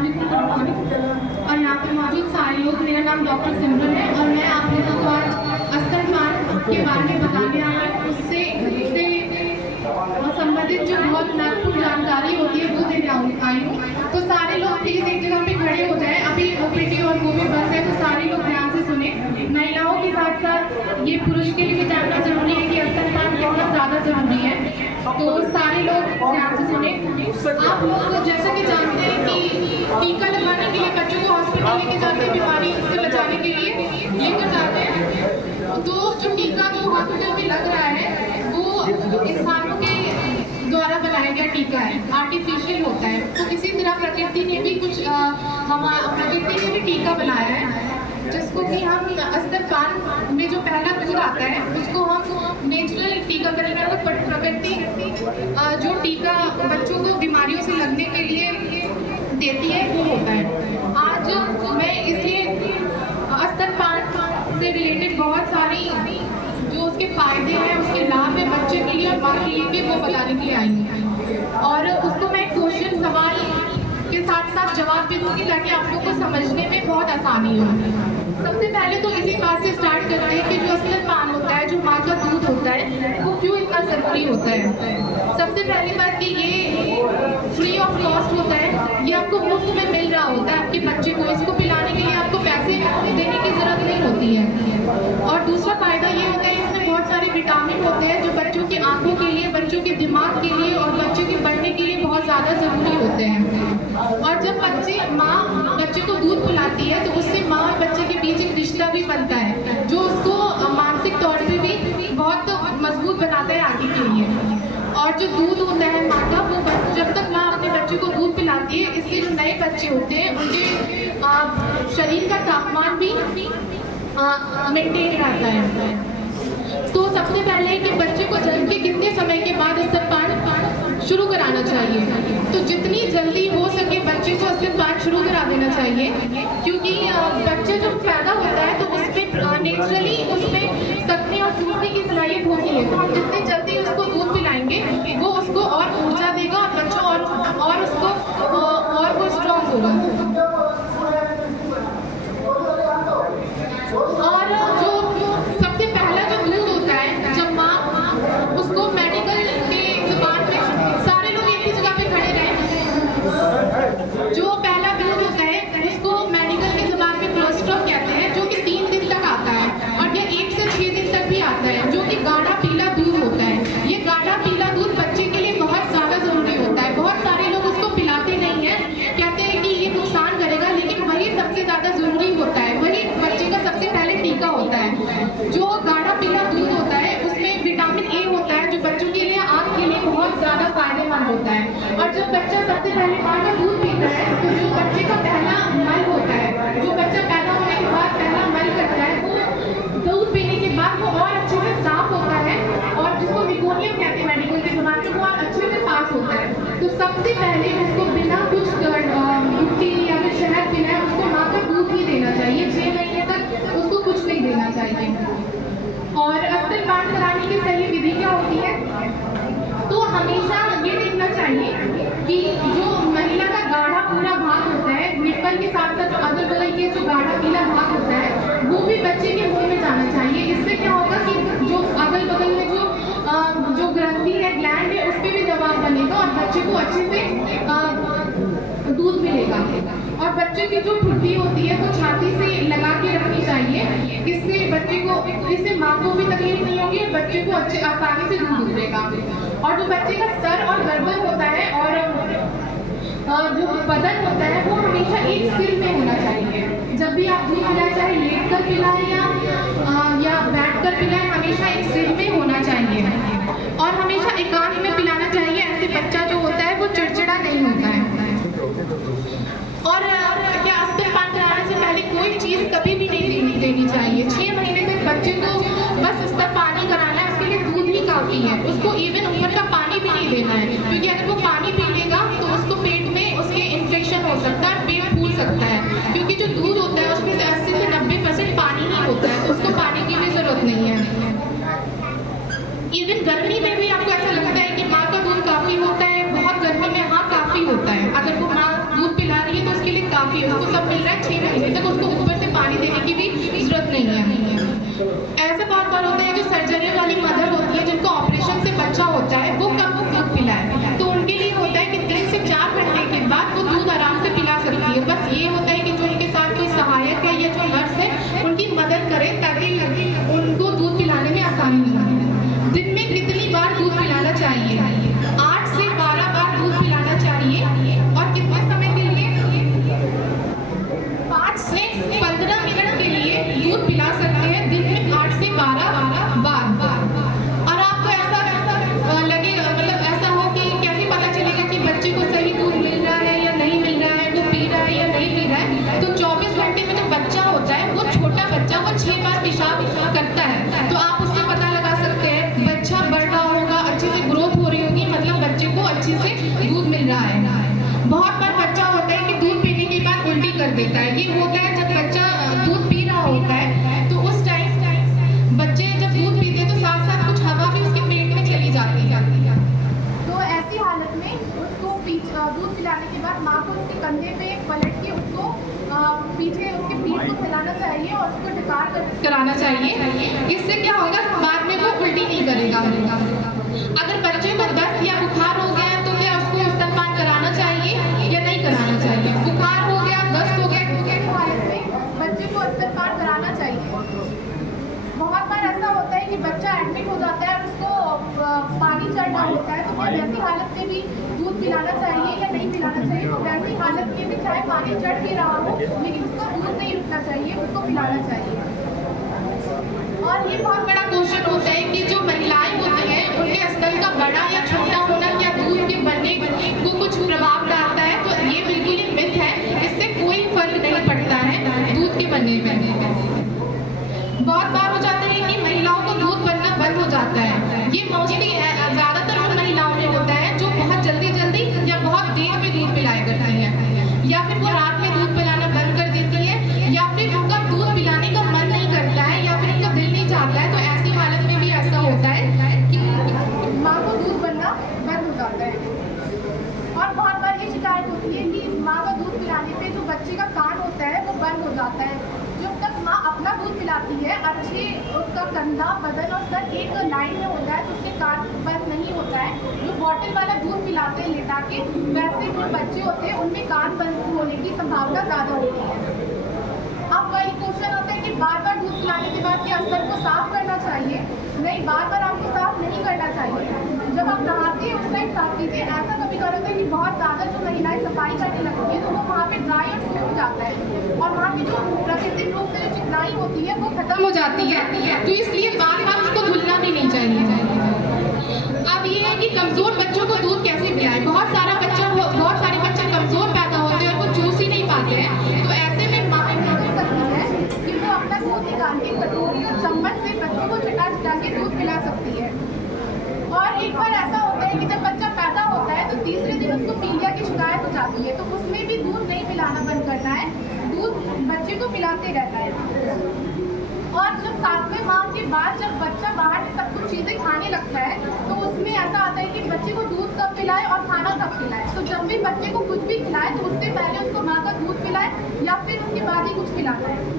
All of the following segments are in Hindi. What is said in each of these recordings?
और यहाँ पे मौजूद सारे लोग। मेरा नाम डॉक्टर सिमरन है और मैं आप लोगों को आज स्तनपान के बारे में बताने आई हूँ। उससे संबंधित जो बहुत महत्वपूर्ण जानकारी होती है वो देने आई हूँ। तो सारे लोग प्लीज एक जगह पे खड़े हो जाए। अभी ओपीडी और वो भी बंद है, तो सारे लोग ध्यान से सुने। महिलाओं के साथ साथ ये पुरुष के लिए भी जानना जरूरी है कि स्तनपान कितना ज़्यादा जरूरी है। तो सारे लोग ध्यान से सुने। आप लोग जैसा कि जानते हैं कि टीका लगाने के लिए बच्चों को हॉस्पिटल लेके जाते हैं, बीमारी से बचाने के लिए लेकर जाते हैं। तो जो टीका जो हॉस्पिटल में लग रहा है वो इंसानों के द्वारा बनाया गया टीका है, आर्टिफिशियल होता है। तो इसी तरह प्रकृति ने भी प्रकृति ने भी टीका बनाया है, जिसको कि हम स्तनपान में जो पहला दूध आता है उसको हम नेचुरल टीकाकरण में प्रकृति जो टीका बच्चों को बीमारियों से लगने के लिए देती है वो होता है। आज मैं इसलिए स्तनपान से रिलेटेड बहुत सारी जो उसके फायदे हैं, उसके लाभ है बच्चे के लिए और माँ के लिए भी, वो बताने के लिए आई हूँ। और उसको मैं क्वेश्चन सवाल के साथ साथ जवाब भी दूंगी ताकि आप लोग को समझने में बहुत आसानी हो। सबसे पहले तो इसी बात से स्टार्ट करना है कि जो स्तनपान होता है, जो माँ का दूध होता है, वो क्यों इतना ज़रूरी होता है। सबसे पहली बात कि ये फ्री ऑफ कॉस्ट होता है, ये आपको मुफ्त में मिल रहा होता है आपके बच्चे को। इसको पिलाने के लिए आपको पैसे देने की ज़रूरत नहीं होती है। और दूसरा फायदा ये होता है इसमें बहुत सारे विटामिन होते हैं जो बच्चों की आंखों के लिए, बच्चों के दिमाग के लिए और बच्चों के बढ़ने के लिए बहुत ज़्यादा ज़रूरी होते हैं। और जब माँ बच्चे को दूध पिलाती है तो उससे माँ और बच्चे के बीच एक रिश्ता भी बनता है जो उसको मानसिक तौर पे भी बहुत मजबूत बनाता है आगे के लिए। और जो दूध होता है माँ का, वो जब तक माँ अपने बच्चे को दूध पिलाती है, इससे जो नए बच्चे होते हैं उनके शरीर का तापमान भी मेंटेन रहता है। तो सबसे पहले कि बच्चे को जन्म के कितने समय के बाद स्तनपान शुरू कराना चाहिए, तो जितनी जल्दी हो सके बच्चे को स्तनपान शुरू करा देना चाहिए, क्योंकि बच्चे जो पैदा होता है तो उसमें नेचुरली उसमें सकने और टूटने की सलाहियत होती है। तो हम जितनी जल्दी उसको दूध पिलाएंगे वो उसको और ऊर्जा देगा और बच्चा और उसको और वो स्ट्रॉन्ग होगा। और जो सबसे पहला जो दूध होता है, जब माँ उसको मेडिकल के जुबान में सारे लोग एक ही जगह पे खड़े रहे, जो पहला दूध होता है उसको मेडिकल के जुबान में कोलेस्ट्रॉल कहते हैं, जो कि 3 दिन तक आता है और ये 1 से 6 दिन तक भी आता है, जो कि गाढ़ा पीला दूध होता है। ये गाढ़ा पीला दूध बच्चे के लिए बहुत ज़्यादा ज़रूरी होता है। बहुत सारे लोग उसको पिलाते नहीं हैं, कहते हैं कि ये नुकसान करेगा, लेकिन वही सबसे ज़्यादा ज़रूरी होता है। वही बच्चे का सबसे पहले टीका होता है। जो गाढ़ा पीला दूध होता है उसमें विटामिन ए होता है, जो बच्चों के लिए, आँख के लिए बहुत ज़्यादा फायदेमंद होता है। और जब बच्चा सबसे पहले माँ का दूध पीता है तो जो बच्चे का पहला मल होता है, जो बच्चा पैदा होने के बाद पहला मल करता है, वो दूध पीने के बाद वो और अच्छे से साफ होता है और जिसको विकोनियम कहते हैं मेडिकल के जुबान में, वो और अच्छे से पास होता है। तो सबसे पहले उसको बिना कुछ मिट्टी या फिर शहद पिलाए उसको माँ का दूध ही देना चाहिए। 6 महीने तक उसको कुछ नहीं देना चाहिए। और स्तनपान कराने की सही विधि क्या होती है, तो हमेशा ये देखना चाहिए कि जो महिला का गाढ़ा पूरा भाग होता है, निप्पल के साथ साथ जो अगल बगल के जो गाढ़ा पीला भाग होता है वो भी बच्चे के मुंह में जाना चाहिए। इससे क्या होगा कि जो अगल बगल में जो ग्रंथि है, ग्लैंड है, उस पर भी दबाव बनेगा और बच्चे को अच्छे से दूध मिलेगा। और बच्चे की जो ठुड्डी होती है वो छाती से लगा के रखनी चाहिए, इससे माँ को भी तकलीफ नहीं होगी और बच्चे को अच्छे आसानी से दूध मिलेगा। और जो बच्चे का सर और गर्दन होता है और जो बदन होता है वो हमेशा एक सिर में होना चाहिए। जब भी आप दूध पिलाएं, चाहे लेट कर पिलाएं या बैठ कर पिलाएं, हमेशा एक सिर में होना चाहिए और हमेशा एकांत में पिलाना चाहिए। ऐसे बच्चा जो होता है वो चिड़चिड़ा नहीं होता है। और क्या स्तनपान कराने से पहले कोई चीज़ कभी भी नहीं देनी चाहिए। 6 महीने तक बच्चे को बस स्तनपान ही कराना है, उसके लिए दूध ही काफ़ी है। उसको इवन ऊपर का पानी भी नहीं देना है, क्योंकि अगर वो पानी पी लेगा तो उसको पेट में उसके इन्फेक्शन हो सकता है, पेट फूल सकता है, क्योंकि जो दूध होता है उसमें 80 से 90% पानी ही होता है, तो उसको पानी की भी ज़रूरत नहीं है। इवन गर्मी में भी आपको ऐसा लगता है कि माँ का दूध काफ़ी होता है, बहुत गर्मी में हाँ काफ़ी होता है। अगर वो माँ दूध पिला रही है तो उसके लिए उसको सब मिल रहा है 6 महीने तक, उसको ऊपर से पानी देने की भी जरूरत नहीं है। ऐसा बहुत बार होता है जो सर्जरी वाली मदर होती है, जिनको ऑपरेशन से बच्चा होता है, वो कब दूध पिलाए, तो उनके लिए होता है कि 3 से 4 घंटे के बाद वो दूध आराम से पिला सकती है। बस ये होता है कि जो उनके साथ कोई सहायक है या जो नर्स है उनकी मदद करे, ताकि उनको दूध पिलाने में आसानी हो। दिन में कितनी बार दूध पिलाना चाहिए? 8 से 12 बार दूध पिलाना चाहिए। और कितने समय के लिए? 5 से 15 मिनट के लिए दूध पिला सकते हैं, दिन में 8 से 12 बार। और आपको ऐसा लगेगा, मतलब ऐसा हो कि कैसे पता चलेगा कि बच्चे को सही दूध मिल रहा है या नहीं मिल रहा है, वो पी रहा है या नहीं पी रहा है? तो 24 घंटे में जो बच्चा होता है, वो छोटा बच्चा, वो 6 बार पेशाब करता है, तो आप उससे पता लगा सकते हैं बच्चा बढ़ रहा होगा, अच्छे से ग्रोथ हो रही होगी, मतलब बच्चे को अच्छे से दूध मिल रहा है। बहुत बार बच्चा होता है कि दूध पीने के बाद उल्टी कर देता है। ये होता है जब बच्चा दूध पी रहा होता है, तो उस टाइम बच्चे जब दूध पीते हैं तो साथ साथ कुछ हवा भी उसके पेट में चली जाती है। तो ऐसी हालत में उसको दूध पिलाने के बाद माँ को उसके कंधे पे पलट के उसको पीछे उसके पीठ को फैलाना चाहिए और उसको ढकार कराना चाहिए। इससे क्या होगा, बाद में वो उल्टी नहीं करेगा। अगर बच्चे को दस्त या बुखार हो गया तो क्या उसको स्तनपान कराना चाहिए या नहीं कराना चाहिए? बुखार हो गया, दस्त हो गया, हालत में बच्चे को स्तनपान कराना चाहिए। बहुत बार ऐसा होता है कि बच्चा एडमिट हो जाता है और उसको पानी चढ़ना होता है, तो क्या वैसी हालत में भी दूध पिलाना चाहिए या नहीं पिलाना चाहिए? तो वैसी हालत में भी चाहे पानी चढ़ भी रहा हो, लेकिन उसका दूध नहीं रुकना चाहिए, उसको पिलाना चाहिए। और ये बहुत बड़ा क्वेश्चन होता है कि जो महिलाएं होती हैं उनके स्तन का बड़ा या छोटा होना क्या दूध के बनने को कुछ प्रभाव डालता है? तो ये बिल्कुल ही मिथ है, इससे कोई फर्क नहीं पड़ता है दूध के बनने में। बहुत बार हो जाता है कि महिलाओं को दूध बनना बंद हो जाता है। ये मोस्टली ज़्यादातर उन महिलाओं में होता है जो बहुत जल्दी या बहुत देर में दूध पिलाया करती हैं, या फिर वो रात में दूध पिलाना बंद कर देती है, या फिर उनका दूध पिलाने का मन नहीं करता है, या फिर उनका दिल नहीं चाहता है। तो ऐसी हालत में भी ऐसा होता है कि माँ को दूध बनना बंद हो जाता है। और बहुत बार ये शिकायत होती है कि माँ का दूध पिलाने पे जो बच्चे का कान होता है वो बंद हो जाता है। जब तक माँ अपना दूध पिलाती है, अच्छे उसका कंधा, बदन और सर एक लाइन में होता है, तो उसके कान बंद नहीं होता है। जो बॉटल वाला दूध पिलाते हैं लेटा के, वैसे जो बच्चे होते हैं उनमें कान बंद होने की संभावना ज़्यादा होती है। अब वही क्वेश्चन होता है कि बार बार दूध पिलाने के बाद क्या स्तन को साफ करना चाहिए? नहीं, बार बार आपको साफ नहीं करना चाहिए। जब आप नहाते हैं उस टाइम साफ कीजिए। ऐसा कभी होता है कि बहुत ज़्यादा जो महिलाएं सफाई करने लगती है तो वो वहाँ पे ड्राई और सूख जाता है, और वहाँ की जो प्राकृतिक रूप से जो चिकनाई होती है वो खत्म हो जाती है। तो इसलिए बार बार उसको धुलना भी नहीं चाहिए। अब ये है कि कमज़ोर बच्चों को दूध कैसे पिलाएं? बहुत सारे बच्चे कमज़ोर पैदा होते हैं और वो चूस ही नहीं पाते हैं। तो ऐसे में माँ कर सकती है कि वो अपना दूध निकाल के कटोरी और चम्मच से बच्चों को चटा के दूध पिला सकती है। और एक बार ऐसा होता है कि जब बच्चा पैदा होता है तो तीसरे दिन उसको पीलिया की शिकायत हो जाती है, तो उसमें भी दूध नहीं पिलाना बंद करना है, दूध बच्चे को पिलाते रहना है। और जब 7वें माह के बाद जब बच्चा बाहर से सब कुछ चीज़ें खाने लगता है, तो उसमें ऐसा आता है कि बच्चे को दूध कब पिलाए और खाना कब पिलाए। तो जब भी बच्चे को कुछ भी खिलाए तो उससे पहले उसको माँ का दूध पिलाए या फिर उसके बाद ही कुछ खिलाना है।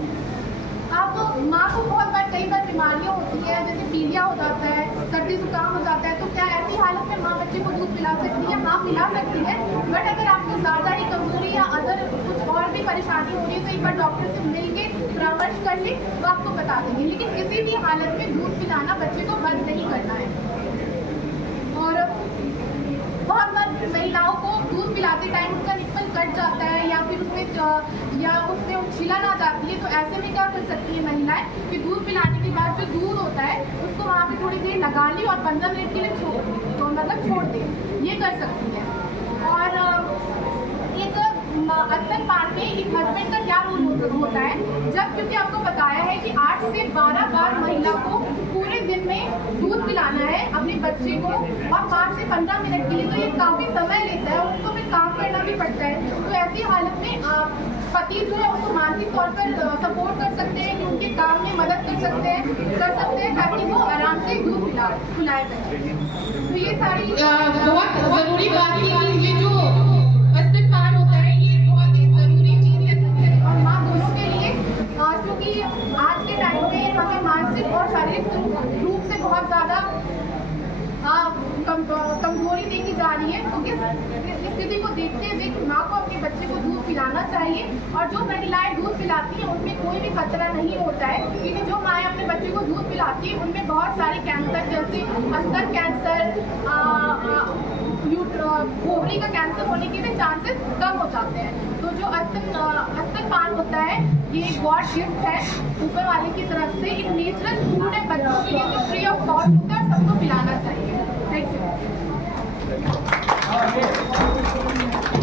आप माँ को बहुत बार कई बार बीमारियाँ होती है, जैसे पीलिया हो जाता है, सर्दी जुकाम हो जाता है, तो क्या ऐसी हालत में माँ बच्चे को दूध पिला सकती है? हाँ, पिला सकती है। बट अगर आपको ज़्यादा ही कमजोरी या अदर कुछ और भी परेशानी हो रही है तो एक बार डॉक्टर से मिल के परामर्श कर ले तो आपको बता देंगे। लेकिन किसी भी हालत में दूध पिलाना बच्चे को बंद नहीं करना है। और बहुत बार महिलाओं को दूध पिलाते टाइम उसका निप्पल कट जाता है या फिर उसमें छिलन आ जाती है, तो ऐसे में क्या कर सकती है महिलाएं कि दूध पिलाने के बाद जो दूध होता है उसको वहाँ पे थोड़ी देर लगा ली और 15 मिनट के लिए छोड़ दे, ये कर सकती है। और एक स्तनपान में एक हस्बैंड का क्या रोल होता है, जब क्योंकि आपको बताया है कि 8 से 12 बार महिला को पूरे दिन में दूध पिलाना है अपने बच्चे को, और 5 से 15 मिनट के लिए, तो ये काफ़ी समय लेता है और उनको फिर काम करना भी पड़ता है। तो ऐसी हालत में पति जो है उसको मानसिक तौर पर सपोर्ट कर सकते हैं कि उनके काम में मदद कर सकते हैं ताकि वो आराम से दूध पिलाए करें। तो ये सारी बहुत ज़रूरी बात है कि ये जो स्तनपान होता है ये बहुत ही ज़रूरी चीज़ है। कमजोरी देखी जा रही है, तो इस स्थिति को देखते हुए माँ को अपने बच्चे को दूध पिलाना चाहिए। और जो महिलाएं दूध पिलाती हैं उनमें कोई भी खतरा नहीं होता है, क्योंकि जो माएँ अपने बच्चे को दूध पिलाती है उनमें बहुत सारे कैंसर जैसे स्तन कैंसर, ओवरी का कैंसर होने के भी चांसेस कम हो जाते हैं। तो जो स्तनपान होता है ये गॉड गिफ्ट है ऊपर वाले की तरफ से, एक नेचुरल फूड है बच्चों के लिए जो फ्री ऑफ कॉस्ट होता है, सबको पिलाना चाहिए। Thank you.